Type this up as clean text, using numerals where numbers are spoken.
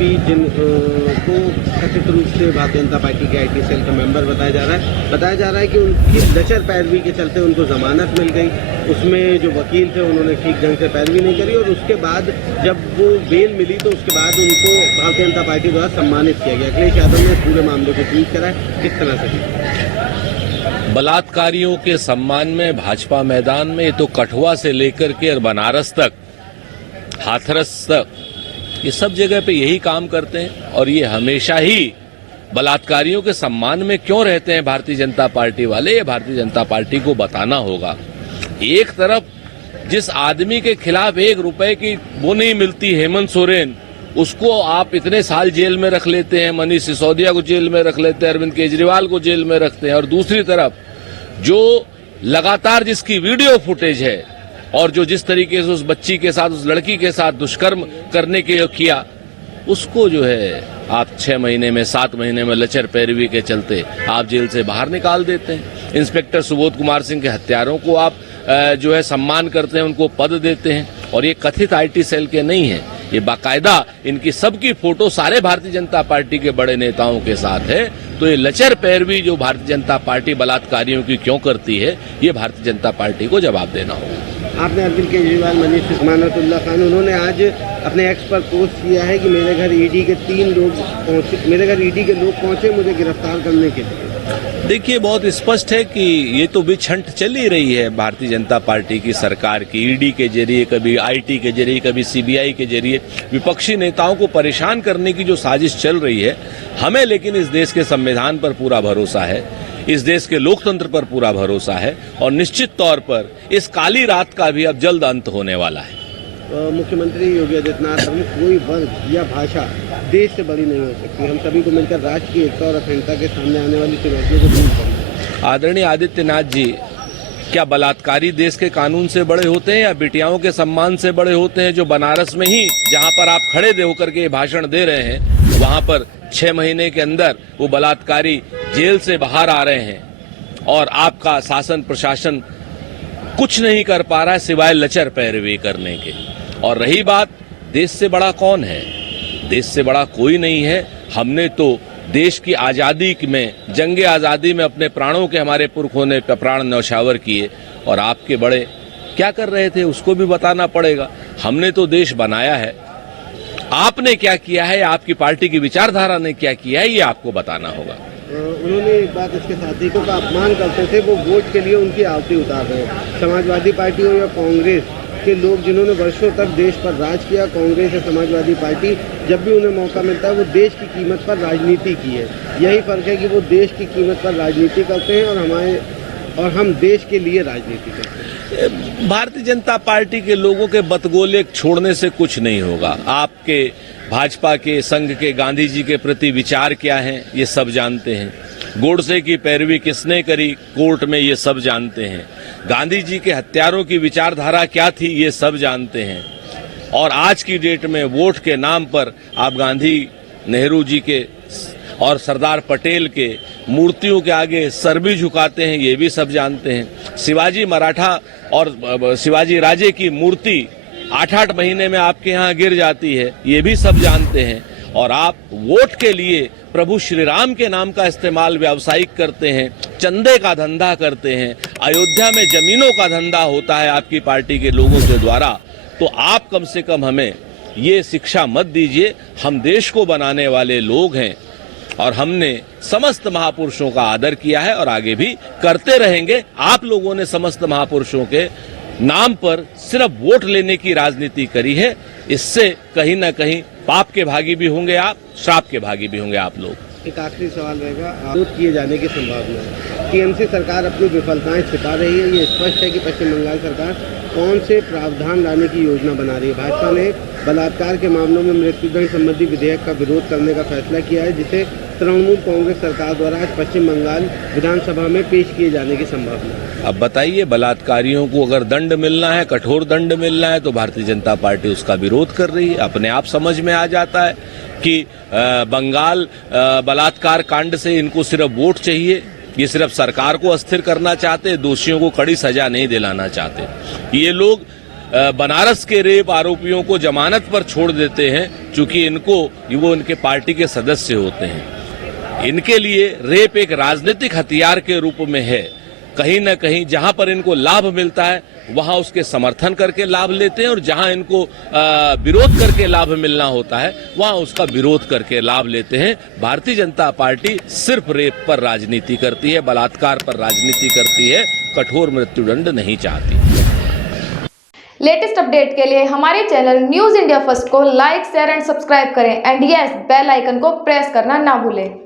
भी जिनको कथित रूप से भारतीय जनता पार्टी के IT सेल का मेंबर बताया जा रहा है कि उनकी लचर पैरवी के चलते उनको जमानत मिल गई। उसमें जो वकील थे उन्होंने ठीक ढंग से पैरवी नहीं करी और उसके बाद जब वो बेल मिली तो उसके बाद उनको भारतीय जनता पार्टी द्वारा सम्मानित किया गया। अखिलेश यादव ने पूरे मामले को ट्वीट करा है, किस तरह से? बलात्कारियों के सम्मान में भाजपा मैदान में ये तो कठुआ से लेकर के और बनारस तक, हाथरस तक, ये सब जगह पे यही काम करते हैं और ये हमेशा ही बलात्कारियों के सम्मान में क्यों रहते हैं भारतीय जनता पार्टी वाले, ये भारतीय जनता पार्टी को बताना होगा। एक तरफ जिस आदमी के खिलाफ 1 रुपए की वो नहीं मिलती, हेमंत सोरेन, उसको आप इतने साल जेल में रख लेते हैं, मनीष सिसोदिया को जेल में रख लेते हैं, अरविंद केजरीवाल को जेल में रखते हैं, और दूसरी तरफ जो लगातार जिसकी वीडियो फुटेज है और जो जिस तरीके से उस बच्ची के साथ, उस लड़की के साथ दुष्कर्म करने के किया, उसको जो है आप 6 महीने में, 7 महीने में लचर पैरवी के चलते आप जेल से बाहर निकाल देते हैं। इंस्पेक्टर सुबोध कुमार सिंह के हत्यारों को आप जो है सम्मान करते हैं, उनको पद देते हैं, और ये कथित IT सेल के नहीं है, ये बाकायदा इनकी सबकी फोटो सारे भारतीय जनता पार्टी के बड़े नेताओं के साथ है। तो ये लचर पैरवी जो भारतीय जनता पार्टी बलात्कारियों की क्यों करती है, ये भारतीय जनता पार्टी को जवाब देना होगा। आपने अरविंद केजरीवाल, मनीष सिसोदिया खान, उन्होंने आज अपने एक्स पर पोस्ट किया है कि मेरे घर ईडी के 3 लोग पहुंचे, मेरे घर ईडी के लोग पहुंचे मुझे गिरफ्तार करने के लिए। देखिए, बहुत स्पष्ट है कि ये तो भी छंट चल ही रही है भारतीय जनता पार्टी की सरकार की, ईडी के जरिए, कभी IT के जरिए, कभी CBI के जरिए विपक्षी नेताओं को परेशान करने की जो साजिश चल रही है। हमें लेकिन इस देश के संविधान पर पूरा भरोसा है, इस देश के लोकतंत्र पर पूरा भरोसा है, और निश्चित तौर पर इस काली रात का भी अब जल्द अंत होने वाला है। मुख्यमंत्री योगी आदित्यनाथ ने कोई वर्ग या भाषा देश से बड़ी नहीं हो सकती, हम सभी को मिलकर राष्ट्र की एकता और अखंडता के सामने आने वाली चुनौतियों को दूर करना। आदरणीय आदित्यनाथ जी, क्या बलात्कारी देश के कानून से बड़े होते हैं या बिटियाओं के सम्मान से बड़े होते हैं, जो बनारस में ही, जहां पर आप खड़े दे होकर के भाषण दे रहे हैं, वहां पर 6 महीने के अंदर वो बलात्कारी जेल से बाहर आ रहे हैं और आपका शासन प्रशासन कुछ नहीं कर पा रहा है सिवाय लचर पैरवी करने के। और रही बात देश से बड़ा कौन है, देश से बड़ा कोई नहीं है। हमने तो देश की आजादी में, जंगे आजादी में अपने प्राणों के, हमारे पुरखों ने प्राण न्यौछावर किए, और आपके बड़े क्या कर रहे थे उसको भी बताना पड़ेगा। हमने तो देश बनाया है, आपने क्या किया है, आपकी पार्टी की विचारधारा ने क्या किया है, ये आपको बताना होगा। उन्होंने एक बात इसके साथी को का अपमान करते थे, वो वोट के लिए उनकी आहुति उतार रहे हैं। समाजवादी पार्टी हो या कांग्रेस के लोग जिन्होंने वर्षों तक देश पर राज किया, कांग्रेस या समाजवादी पार्टी, जब भी उन्हें मौका मिलता है वो देश की कीमत पर राजनीति की है। यही फर्क है कि वो देश की कीमत पर राजनीति करते हैं और हम देश के लिए राजनीति करते हैं। भारतीय जनता पार्टी के लोगों के बतगोले छोड़ने से कुछ नहीं होगा। आपके भाजपा के, संघ के, गांधी जी के प्रति विचार क्या है, ये सब जानते हैं। गोडसे की पैरवी किसने करी कोर्ट में, ये सब जानते हैं। गांधी जी के हत्यारों की विचारधारा क्या थी, ये सब जानते हैं। और आज की डेट में वोट के नाम पर आप गांधी, नेहरू जी के और सरदार पटेल के मूर्तियों के आगे सर भी झुकाते हैं, ये भी सब जानते हैं। शिवाजी मराठा और शिवाजी राजे की मूर्ति 8-8 महीने में आपके यहाँ गिर जाती है, ये भी सब जानते हैं। और आप वोट के लिए प्रभु श्री राम के नाम का इस्तेमाल व्यावसायिक करते हैं, चंदे का धंधा करते हैं, अयोध्या में जमीनों का धंधा होता है आपकी पार्टी के लोगों के द्वारा। तो आप कम से कम हमें ये शिक्षा मत दीजिए। हम देश को बनाने वाले लोग हैं और हमने समस्त महापुरुषों का आदर किया है और आगे भी करते रहेंगे। आप लोगों ने समस्त महापुरुषों के नाम पर सिर्फ वोट लेने की राजनीति करी है, इससे कहीं ना कहीं पाप के भागी भी होंगे आप, श्राप के भागी भी होंगे आप लोग। एक आखिरी सवाल रहेगा, आरोप किए जाने की संभावना है। टीएमसी सरकार अपनी विफलताएं छिपा रही है, ये स्पष्ट है कि पश्चिम बंगाल सरकार कौन से प्रावधान लाने की योजना बना रही है। भाजपा ने बलात्कार के मामलों में मृत्युदंड संबंधी विधेयक का विरोध करने का फैसला किया है, जिसे तृणमूल कांग्रेस सरकार द्वारा आज पश्चिम बंगाल विधानसभा में पेश किए जाने की संभावना है। अब बताइए, बलात्कारियों को अगर दंड मिलना है, कठोर दंड मिलना है, तो भारतीय जनता पार्टी उसका विरोध कर रही है। अपने आप समझ में आ जाता है कि बंगाल बलात्कार कांड से इनको सिर्फ वोट चाहिए, ये सिर्फ सरकार को अस्थिर करना चाहते, दोषियों को कड़ी सजा नहीं दिलाना चाहते। ये लोग बनारस के रेप आरोपियों को जमानत पर छोड़ देते हैं, चूंकि वो इनके पार्टी के सदस्य होते हैं। इनके लिए रेप एक राजनीतिक हथियार के रूप में है। कहीं न कहीं जहां पर इनको लाभ मिलता है वहां उसके समर्थन करके लाभ लेते हैं, और जहां इनको विरोध करके लाभ मिलना होता है वहां उसका विरोध करके लाभ लेते हैं। भारतीय जनता पार्टी सिर्फ रेप पर राजनीति करती है, बलात्कार पर राजनीति करती है, कठोर मृत्युदंड नहीं चाहती। लेटेस्ट अपडेट के लिए हमारे चैनल न्यूज इंडिया फर्स्ट को लाइक, शेयर एंड सब्सक्राइब करें एंड यस बेल आइकन को प्रेस करना ना भूलें।